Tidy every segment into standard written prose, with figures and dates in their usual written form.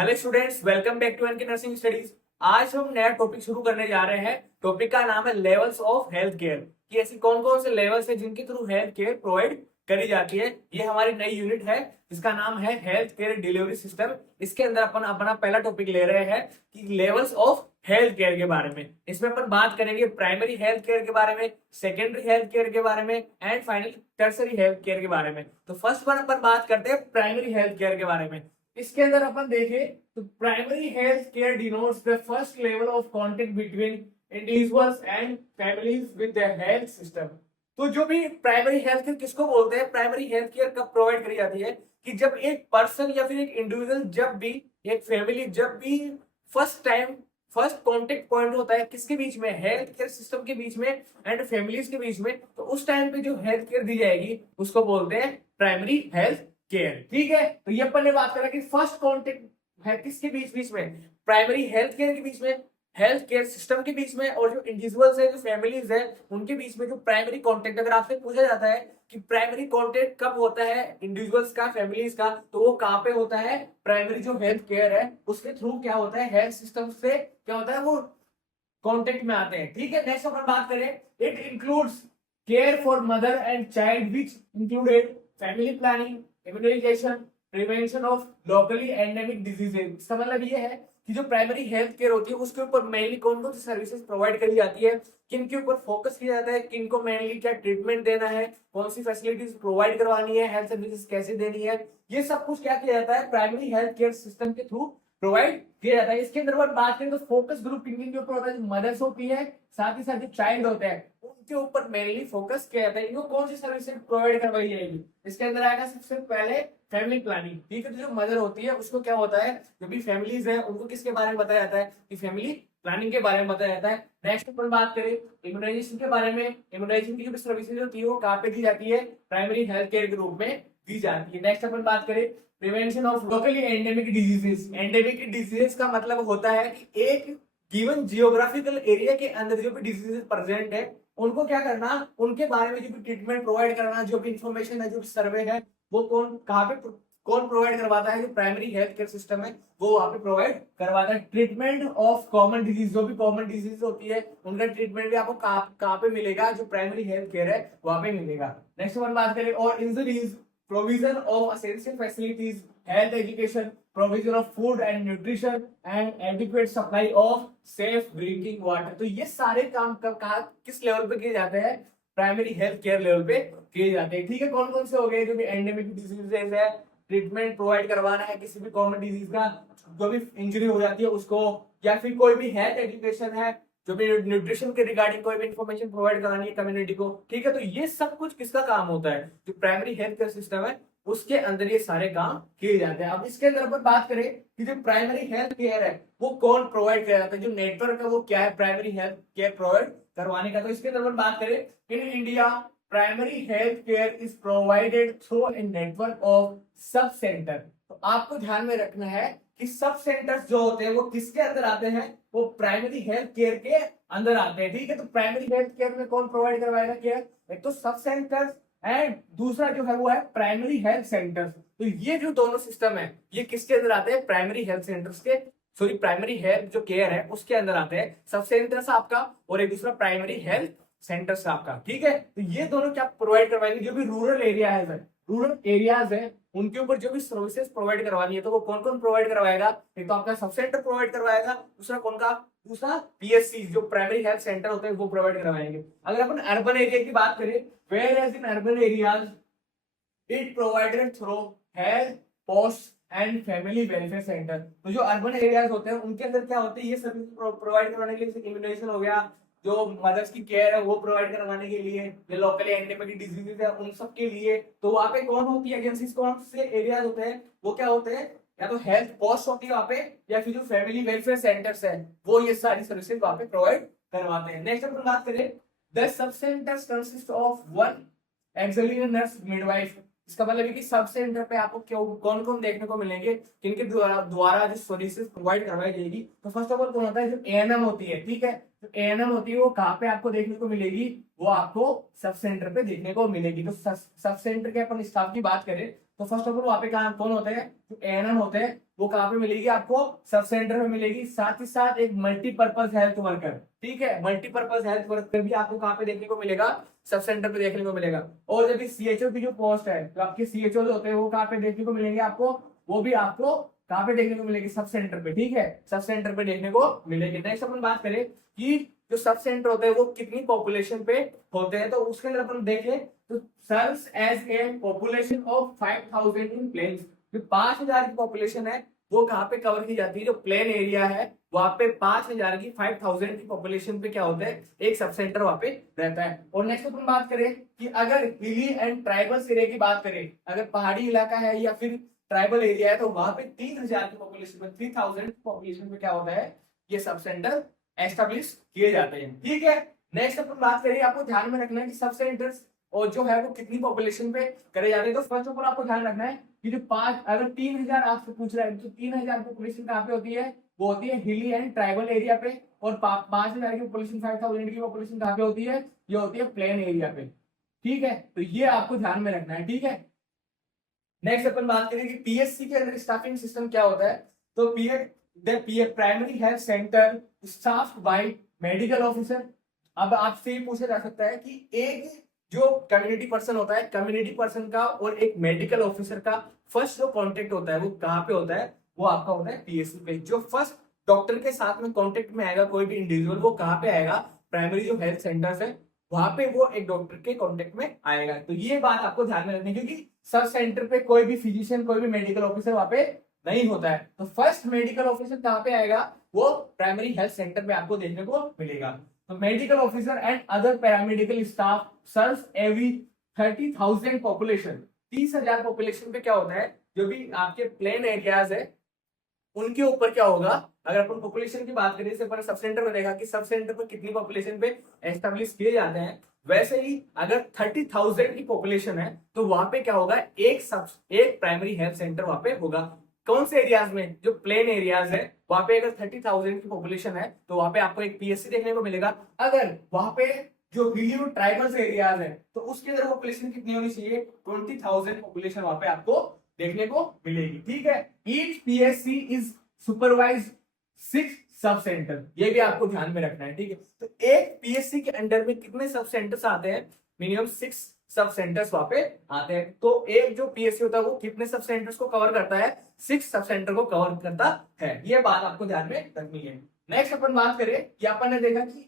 Hello students, welcome back to NK nursing studies. आज हम नया टॉपिक शुरू करने जा रहे हैं। टॉपिक का नाम है लेवल्स ऑफ हेल्थ केयर। कि ऐसी कौन कौन से लेवल्स है जिनके थ्रू हेल्थ केयर प्रोवाइड करी जाती है। ये हमारी नई यूनिट है जिसका नाम है हेल्थ केयर डिलीवरी सिस्टम। इसके अंदर अपन अपना पहला टॉपिक ले रहे हैं कि लेवल्स ऑफ हेल्थ केयर के बारे में। इसमें अपन बात करेंगे प्राइमरी हेल्थ केयर के बारे में, सेकेंडरी हेल्थ केयर के बारे में and finally tertiary health care के बारे में। तो फर्स्ट वन अपन बात करते हैं प्राइमरी हेल्थ केयर के बारे में। इसके अंदर अपन देखें तो primary health care denotes the first level of contact between individuals and families with the health system. तो जो भी प्राइमरी हेल्थ केयर किसको बोलते हैं, प्राइमरी हेल्थ केयर कब प्रोवाइड करी जाती है कि जब एक पर्सन या फिर एक इंडिविजुअल, जब भी एक फैमिली, जब भी फर्स्ट कांटेक्ट पॉइंट होता है किसके बीच में, हेल्थ केयर सिस्टम के बीच में एंड फैमिलीज के बीच में, तो उस टाइम पे जो हेल्थ केयर दी जाएगी उसको बोलते हैं प्राइमरी हेल्थ केयर। ठीक है, तो ये अपन ने बात करा कि फर्स्ट कांटेक्ट है किसके बीच बीच में, प्राइमरी हेल्थ केयर के बीच में, हेल्थ केयर सिस्टम के बीच में, और जो इंडिविजुअल्स है, जो फैमिलीज है, उनके बीच में जो प्राइमरी कांटेक्ट। अगर आपसे पूछा जाता है कि प्राइमरी कांटेक्ट कब होता है इंडिविजुअल्स का, फैमिलीज का, तो वो कहाँ पे होता है, प्राइमरी जो हेल्थ केयर है उसके थ्रू क्या होता है, हेल्थ सिस्टम से क्या होता है, वो कांटेक्ट में आते हैं। ठीक है, नेक्स्ट अपन बात करें, it includes care for mother and child which included family planning, immunisation, prevention of locally endemic diseases. इसका मतलब ये है कि जो प्राइमरी हेल्थ केयर होती है उसके ऊपर मेनली कौन कौन सी सर्विसेज प्रोवाइड करी जाती है, किन के ऊपर फोकस किया जाता है, किन को मेनली क्या ट्रीटमेंट देना है, कौन सी फैसिलिटीज प्रोवाइड करवानी है, हेल्थ सर्विसेज कैसे देनी है, ये सब कुछ क्या किया जाता है प्राइमरी हेल्थ केयर सिस्टम के थ्रू प्रोवाइड किया जाता है। इसके अंदर बात करें तो फोकस ग्रुप किन के ऊपर होता है, जो मदर्स होती है, साथ ही साथ जो चाइल्ड होते हैं उनके ऊपर मेनली फोकस किया जाता है। इनको कौन सी सर्विसेज प्रोवाइड करवाई जाएगी, इसके अंदर आएगा सबसे पहले फैमिली प्लानिंग। ठीक है, तो जो मदर होती है उसको क्या होता है, जो भी फैमिलीज है उनको किसके बारे में बताया जाता है कि फैमिली प्लानिंग के बारे में बताया जाता है। नेक्स्ट अपन बात करें इम्यूनाइजेशन के बारे में। इम्यूनाइजेशन की जो सर्विसेज होती है वो कहाँ पे दी जाती है, प्राइमरी हेल्थ केयर के रूप में दी जाती है। नेक्स्ट अपन बात करें prevention of locally endemic diseases. Endemic diseases का मतलब होता है कि एक गिवन जियोग्राफिकल एरिया के अंदर जो भी डिजीजेस प्रेजेंट है उनको क्या करना, उनके बारे में जो भी ट्रीटमेंट प्रोवाइड करना, जो भी इंफॉर्मेशन है, जो भी सर्वे है, वो कौन कहाँ पे कौन प्रोवाइड करवाता है, जो प्राइमरी हेल्थ केयर सिस्टम है वो वहां पे प्रोवाइड करवाता है। ट्रीटमेंट ऑफ कॉमन डिजीज, जो भी कॉमन डिजीज होती है उनका ट्रीटमेंट भी आपको कहाँ पे मिलेगा, जो प्राइमरी हेल्थ केयर है वहां पे मिलेगा। नेक्स्ट वन बात करें और injuries, provision of essential facilities, health education, provision of food and nutrition and adequate supply of safe drinking water। तो ये सारे काम कब कहा किस लेवल पे किए जाते हैं, प्राइमरी हेल्थ केयर लेवल पे किए जाते हैं। ठीक है, कौन कौन से हो गए, जो भी एंडेमिक डिजीजेज है, ट्रीटमेंट प्रोवाइड करवाना है किसी भी कॉमन डिजीज का, जो भी इंजरी हो जाती है उसको, या फिर कोई भी हेल्थ एजुकेशन है, जो भी न्यूट्रिशन के रिगार्डिंग कोई भी इंफॉर्मेशन प्रोवाइड करानी है कम्युनिटी को। ठीक है, तो ये सब कुछ किसका काम होता है, जो प्राइमरी हेल्थ केयर सिस्टम है उसके अंदर ये सारे काम किए जाते हैं। अब इसके अंदर अपन बात करें कि जो प्राइमरी हेल्थ केयर है वो कौन प्रोवाइड किया जाता है, जो नेटवर्क है वो क्या है प्राइमरी हेल्थ केयर प्रोवाइड करवाने का। तो इसके अंदर अपन बात करें, in India primary health care is provided through a network of sub centre. तो आपको ध्यान में रखना है कि सब सेंटर्स जो होते हैं वो किसके अंदर आते हैं, वो प्राइमरी हेल्थ केयर के अंदर आते हैं। ठीक है, तो प्राइमरी हेल्थ केयर में कौन प्रोवाइड करवाएगा केयर, एक तो सब सेंटर्स एंड दूसरा जो है वो है प्राइमरी हेल्थ सेंटर्स। तो ये जो दोनों सिस्टम है ये किसके अंदर आते हैं, प्राइमरी हेल्थ सेंटर्स के, सॉरी प्राइमरी हेल्थ जो केयर है उसके अंदर आते हैं सब सेंटर्स आपका, और एक दूसरा प्राइमरी हेल्थ सेंटर्स आपका। ठीक है, तो ये दोनों क्या प्रोवाइड करवाएंगे, जो भी रूरल एरिया है, रूरल एरियाज है उनके ऊपर जो भी सर्विसेज प्रोवाइड करवानी है तो वो कौन कौन प्रोवाइड करवाएगा, एक तो आपका सब सेंटर प्रोवाइड करवाएगा, दूसरा कौन का, दूसरा पीएससी जो प्राइमरी हेल्थ सेंटर होते हैं वो प्रोवाइड करवाएंगे। अगर अपन अर्बन एरिया की बात करें, whereas in urban areas it provided through health post and family welfare centre. तो जो अर्बन एरियाज होते हैं उनके अंदर क्या होते हैं, ये सर्विस प्रोवाइड करवाने के लिए इम्यूनाइजेशन हो गया, जो मदर्स की केयर है वो प्रोवाइड करवाने के लिए, जो लोकली एंडेमिक डिजीजेज है उन सब के लिए। तो वहाँ पे कौन होती है एजेंसीज, कौन से एरियाज होते हैं, वो क्या होते हैं, या तो हेल्थ पोस्ट होती है वहाँ पे, या फिर जो फैमिली वेलफेयर सेंटर्स है वो ये सारी सर्विसेज वहाँ पे प्रोवाइड करवाते हैं। नेक्स्ट अपन बात करें, the sub centres consist of one axillary nurse midwife. इसका मतलब है कि सब सेंटर पे आपको क्यों कौन कौन देखने को मिलेंगे, किनके द्वारा जो सर्विसेज प्रोवाइड करवाई जाएगी। तो फर्स्ट ऑफ ऑल कौन होता है, जो एएनएम होती है। ठीक है, जो एएनएम होती है वो कहाँ पे आपको देखने को मिलेगी, वो आपको सब सेंटर पे देखने को मिलेगी। तो सब सेंटर के अपन स्टाफ की बात करें तो फर्स्ट ऑफ ऑल वहाँ पे कौन होते हैं, जो एएनएम होते हैं वो कहाँ पे मिलेगी आपको, सब सेंटर में मिलेगी। साथ ही साथ एक मल्टीपर्पज हेल्थ वर्कर, ठीक है, मल्टीपर्पज हेल्थ वर्कर भी आपको कहाँ पे देखने को मिलेगा, सब सेंटर पे देखने को मिलेगा। और जब सीएचओ की जो पोस्ट है, तो आपके सीएचओ जो होते हैं वो कहाँ पे देखने को मिलेंगे आपको, वो भी आपको कहाँ पे देखने को मिलेगी, सब सेंटर पे, ठीक है, सब सेंटर पे देखने को मिलेगी। नेक्स्ट अपन बात करें कि जो सब सेंटर होते हैं वो कितनी पॉपुलेशन पे होते हैं, तो उसके अंदर अपन देखें तो serves as a population of 5000 in plains. जो 5000 की पॉपुलेशन है वो कहाँ पे कवर की जाती है, जो प्लेन एरिया है वहां पे 5000 की 5000 की पॉपुलेशन पे क्या होता है, एक सब सेंटर वहां पे रहता है। और नेक्स्ट अपन बात करें कि अगर हिली एंड ट्राइबल एरिया की बात करें, अगर पहाड़ी इलाका है या फिर ट्राइबल एरिया है, तो वहां पे 3000 की पॉपुलेशन में 3000 पॉपुलेशन में क्या होता है, ये सब सेंटर एस्टेब्लिश किए जाते हैं, ठीक है। नेक्स्ट अपन बात करें, आपको ध्यान में रखना है कि सब सेंटर्स और जो है वो कितनी पॉपुलेशन पे करे जाते हैं। तो फर्स्ट ऑफ ऑल आपको ध्यान रखना है कि जो अगर 3000 आपसे पूछ रहा है तो 3000 पॉपुलेशन कहाँ पे होती है, वो होती है हिली एंड ट्राइबल एरिया पे। और 5000 की पॉपुलेशन, 5000 की पॉपुलेशन कहाँ पे होती है, ये होती है प्लेन एरिया पे, ठीक है। तो ये आपको ध्यान में रखना है, ठीक है। नेक्स्ट अपन बात करें कि पीएससी के अंदर स्टाफिंग सिस्टम क्या होता है। तो primary health centre staffed by medical officer. अब आपसे ये पूछा जा सकता है कि एक जो कम्युनिटी पर्सन होता है, कम्युनिटी पर्सन का और एक मेडिकल ऑफिसर का फर्स्ट जो कॉन्टेक्ट होता है वो कहाँ पे होता है, वो आपका होता है पीएससी पे। जो फर्स्ट डॉक्टर के साथ में कॉन्टेक्ट में आएगा कोई भी इंडिविजुअल, वो कहाँ पे आएगा, प्राइमरी जो हेल्थ सेंटर्स है वहां पे वो एक डॉक्टर के कॉन्टेक्ट में आएगा। तो ये बात आपको ध्यान में रखनी है, क्योंकि सब सेंटर पे कोई भी फिजिशियन, कोई भी मेडिकल ऑफिसर वहां पे नहीं होता है। तो फर्स्ट मेडिकल ऑफिसर कहाँ पे आएगा, वो प्राइमरी हेल्थ सेंटर पे आपको देखने को मिलेगा। तो medical officer and other paramedical staff serves every 30,000 population. 30,000 population पे क्या होता है, जो भी आपके प्लेन एरियाज है उनके ऊपर क्या होगा, अगर अपन पॉपुलेशन की बात करें, अपन सब सेंटर में देखा कि सब सेंटर पर कितनी पॉपुलेशन पे एस्टेब्लिश किए जाते हैं, वैसे ही अगर 30,000 की पॉपुलेशन है तो वहां पे क्या होगा, एक प्राइमरी हेल्थ सेंटर वहां पे होगा। कौन से एरियाज में, जो प्लेन एरियाज है वहां पे अगर 30,000 की पॉपुलेशन है तो वहां पे आपको एक पीएससी देखने को मिलेगा। अगर वहां पे जो हिली ट्राइबल्स एरियाज है तो उसके अंदर पॉपुलेशन कितनी होनी चाहिए, 20,000 पॉपुलेशन वहां पे आपको देखने को मिलेगी, ठीक है। Each PSC is supervise 6 sub centre, ये भी आपको ध्यान में रखना है, ठीक है। तो एक पीएससी के अंडर में कितने सब सेंटर्स आते हैं, मिनिमम 6 सब सेंटर्स वहां पे आते हैं। तो एक जो पीएससी होता है वो कितने सब सेंटर्स को कवर करता है, 6 सब सेंटर को कवर करता है। ये बात आपको ध्यान में रखनी है। नेक्स्ट अपन बात करें कि अपन ने देखा कि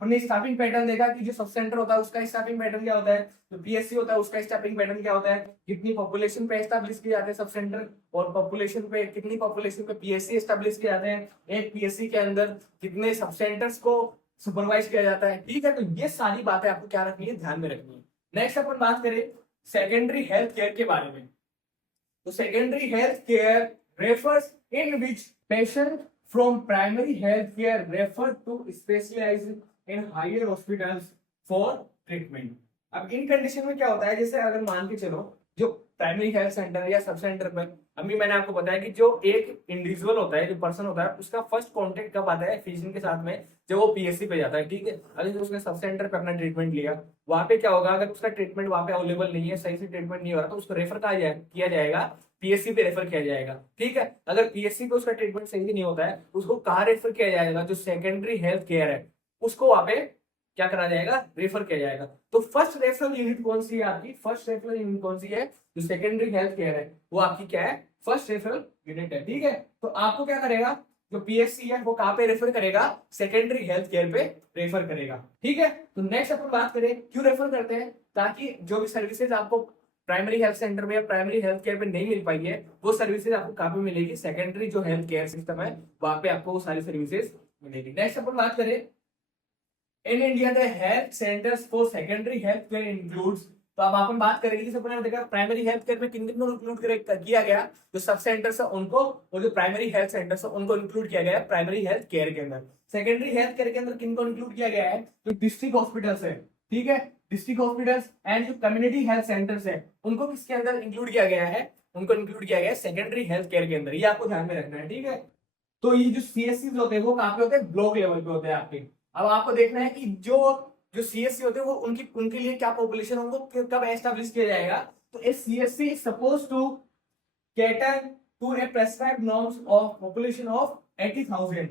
अपने स्टाफिंग पैटर्न देखा कि जो सब सेंटर होता है उसका स्टाफिंग पैटर्न क्या होता है, जो पीएससी होता है उसका स्टाफिंग पैटर्न क्या होता है, कितनी पॉपुलेशन पे एस्टैब्लिश किए जाते हैं सब सेंटर, और पॉपुलेशन पे कितनी पॉपुलेशन पे पीएससी एस्टैब्लिश किए जाते हैं, एक पीएससी के अंदर कितने सब सेंटर्स को सुपरवाइज किया जाता है, ठीक है। तो ये सारी बातें आपको क्या रखनी है, ध्यान में रखनी है। नेक्स्ट अपन बात करें सेकेंडरी हेल्थ केयर के बारे में। तो secondary health care refers in which patient from primary health care refer to specialised in higher hospitals for treatment. अब इन कंडीशन में क्या होता है, जैसे अगर मान के चलो जो प्राइमरी हेल्थ सेंटर या सब सेंटर में, अभी मैंने आपको बताया कि जो एक इंडिविजुअल होता है, जो पर्सन होता है, उसका फर्स्ट कांटेक्ट कब आता है फिजिशियन के साथ में, जब वो पीएससी पे जाता है, ठीक है। अगर उसने सब सेंटर पे अपना ट्रीटमेंट लिया, वहां पे क्या होगा, अगर उसका ट्रीटमेंट वहां पे अवेलेबल नहीं है, सही से ट्रीटमेंट नहीं हो रहा, तो उसको रेफर किया जाएगा, पीएससी पे रेफर किया जाएगा, ठीक है। अगर पीएससी पे उसका ट्रीटमेंट सही से नहीं होता है, उसको कहाँ रेफर किया जाएगा, जो सेकेंडरी हेल्थ केयर है उसको वहां पे क्या करा जाएगा, रेफर किया जाएगा। तो फर्स्ट रेफरल यूनिट कौन सी है आपकी, फर्स्ट रेफरल यूनिट कौन सी है, जो सेकेंडरी हेल्थ केयर है वो आपकी क्या है, फर्स्ट रेफरल यूनिट है, ठीक है। तो आपको क्या करेगा, जो पीएससी है वो कहाँ पे रेफर करेगा, सेकेंडरी हेल्थ केयर पे रेफर करेगा, ठीक है। तो नेक्स्ट अपन बात करें क्यों रेफर करते हैं, ताकि जो भी सर्विसेज आपको प्राइमरी हेल्थ सेंटर में या प्राइमरी हेल्थ केयर पे नहीं मिल पाई है, वो सर्विसेज आपको कहाँ पे मिलेगी, सेकेंडरी जो हेल्थ केयर सिस्टम है वहां पे आपको वो सारी सर्विसेज मिलेगी। नेक्स्ट अपन बात करें in India the health centres for secondary health care includes. तो अब अपन बात करेंगे, जैसे अपन ने देखा प्राइमरी हेल्थ केयर में किन किन को इंक्लूड किया गया, जो सब सेंटर्स है उनको, और जो प्राइमरी हेल्थ सेंटर्स है उनको इंक्लूड किया गया है प्राइमरी हेल्थ केयर के अंदर। सेकेंडरी हेल्थ केयर के अंदर किन को इंक्लूड किया गया है, जो डिस्ट्रिक्ट हॉस्पिटल्स है, ठीक है, डिस्ट्रिक्ट हॉस्पिटल्स एंड जो कम्युनिटी हेल्थ सेंटर्स है उनको किसके अंदर इंक्लूड किया गया है, उनको इंक्लूड किया गया है सेकेंडरी हेल्थ केयर के अंदर। ये आपको ध्यान में रखना है, ठीक है। तो ये जो सीएससी होते हैं वो कहाँ पे होते हैं, ब्लॉक लेवल पे होते हैं आपके। अब आपको देखना है कि जो जो सीएससी होते हैं वो उनके लिए क्या पॉपुलेशन, उनको कब एस्टेब्लिश किया जाएगा। तो a CSC suppose to cater to a prescribed norms of population of 80,000।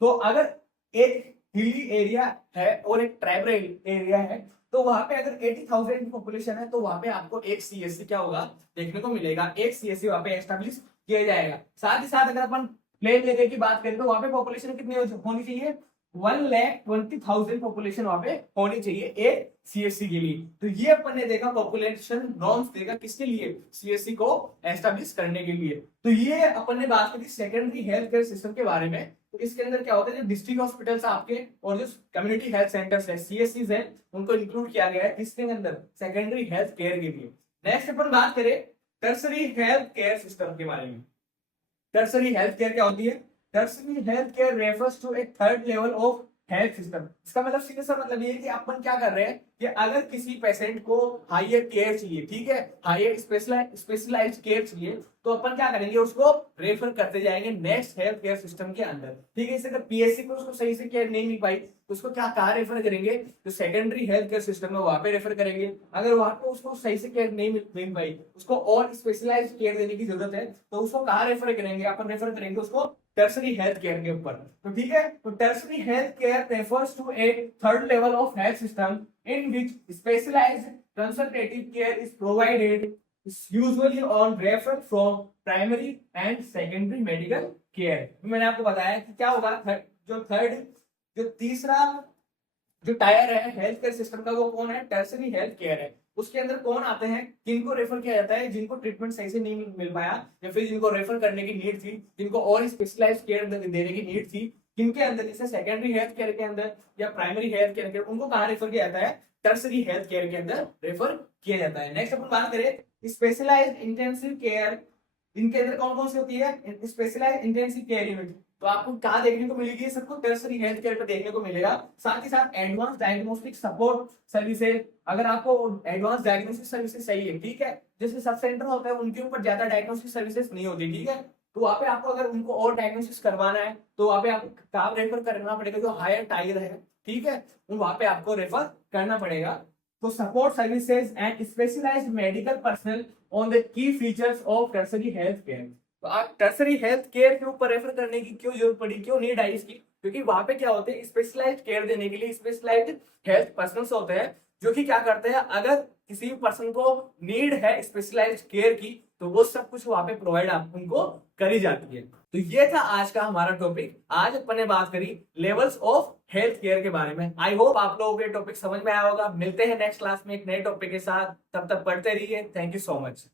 तो अगर एक हिली एरिया है और एक ट्राइबल एरिया है, तो वहां पे अगर 80,000 की पॉपुलेशन है तो वहां पे आपको एक सीएससी क्या होगा देखने को मिलेगा, एक सीएससी वहां पे एस्टेब्लिश किया जाएगा। साथ ही साथ अगर अपन प्लेन एरिया की बात करें तो वहां पे पॉपुलेशन कितनी होनी चाहिए, 1,20,000 पॉपुलेशन वहां पे होनी चाहिए एक सीएससी के लिए। तो ये अपन ने देखा पॉपुलेशन नॉर्म्स देखा किसके लिए, सीएससी को एस्टेब्लिश करने के लिए। तो ये अपन ने बात करी सेकेंडरी हेल्थ केयर सिस्टम के बारे में। तो इसके अंदर क्या होता है, जो डिस्ट्रिक्ट हॉस्पिटल्स आपके और जो कम्युनिटी हेल्थ सेंटर्स है, सीएससीज है, उनको इंक्लूड किया गया है इसके अंदर सेकेंडरी हेल्थ केयर के लिए। नेक्स्ट अपन बात करें टर्सरी हेल्थ केयर सिस्टम के बारे में। टर्सरी हेल्थ केयर क्या होती है, tertiary health care refers to a third level of health system. इसका मतलब सीधा सा मतलब ये है कि अपन क्या कर रहे हैं कि अगर किसी पेशेंट को हायर केयर चाहिए, ठीक है, हायर स्पेशलाइज्ड केयर चाहिए, तो अपन क्या करेंगे, उसको रेफर करते जाएंगे नेक्स्ट हेल्थ केयर सिस्टम के अंदर। ठीक है, इससे अगर पीएससी को उसको सही से केयर नहीं मिल पाई तो उसको क्या कहाँ रेफर करेंगे, जो सेकेंडरी हेल्थ केयर सिस्टम है वहां पे रेफर करेंगे। अगर वहां पे उसको सही से केयर नहीं मिल पाई, उसको और स्पेशलाइज्ड केयर देने की जरूरत है, तो उसको कहाँ रेफर करेंगे, अपन रेफर करेंगे उसको टर्सरी हेल्थ केयर के ऊपर। तो ठीक है, तो tertiary health care refers to a third level of health system in which specialized consultative care is provided, is usually on referral from primary and secondary medical care। मैंने आपको बताया कि क्या होगा, जो तीसरा जो टायर है हेल्थ केयर सिस्टम का वो कौन है, टर्सरी हेल्थ केयर है। उसके अंदर कौन आते हैं, किनको रेफर किया जाता है, जिनको ट्रीटमेंट सही से नहीं मिल पाया या फिर जिनको रेफर करने की नीड थी, जिनको और स्पेशलाइज्ड केयर देने की नीड थी, किनके अंदर, जैसे सेकेंडरी हेल्थ केयर के अंदर या प्राइमरी हेल्थ केयर के, उनको कहाँ रेफर किया जाता है, टर्सरी हेल्थ केयर के अंदर रेफर किया जाता है। नेक्स्ट अपन बात करें स्पेशलाइज्ड इंटेंसिव केयर, इनके अंदर कौन कौन सी होती है, स्पेशलाइज्ड इंटेंसिव केयर यूनिट। तो आपको कहाँ देखने को मिलेगी, सबको टर्सरी हेल्थ केयर पे देखने को मिलेगा। साथ ही साथ एडवांस डायग्नोस्टिक सपोर्ट सर्विसेज, अगर आपको एडवांस डायग्नोस्टिक सर्विसेज चाहिए, ठीक है, जैसे सब सेंटर होता है उनके ऊपर ज्यादा डायग्नोस्टिक सर्विसेज नहीं होती, ठीक है, तो वहाँ पे आपको अगर उनको और डायग्नोसिस करवाना है तो वहाँ पे आपको काम रेफर करना पड़ेगा, जो हायर टायर है, ठीक है, वहाँ पे आपको रेफर करना पड़ेगा। तो support services and specialised medical personnel on the key features of tertiary health care. तो आप टर्सरी हेल्थ केयर के ऊपर रेफर करने की क्यों जरूरत पड़ी, क्यों नीड आई इसकी, क्योंकि वहां पे क्या होते हैं, स्पेशलाइज्ड केयर देने के लिए स्पेशलाइज्ड हेल्थ पर्सनल्स होते हैं, जो कि क्या करते हैं, अगर किसी भी पर्सन को नीड है स्पेशलाइज्ड केयर की तो वो सब कुछ वहां पे प्रोवाइड उनको करी जाती है। तो ये था आज का हमारा टॉपिक। आज अपन ने बात करी लेवल्स ऑफ हेल्थ केयर के बारे में। आई होप आप लोगों को ये टॉपिक समझ में आया होगा। मिलते हैं नेक्स्ट क्लास में एक नए टॉपिक के साथ, तब तक पढ़ते रहिए। Thank you so much.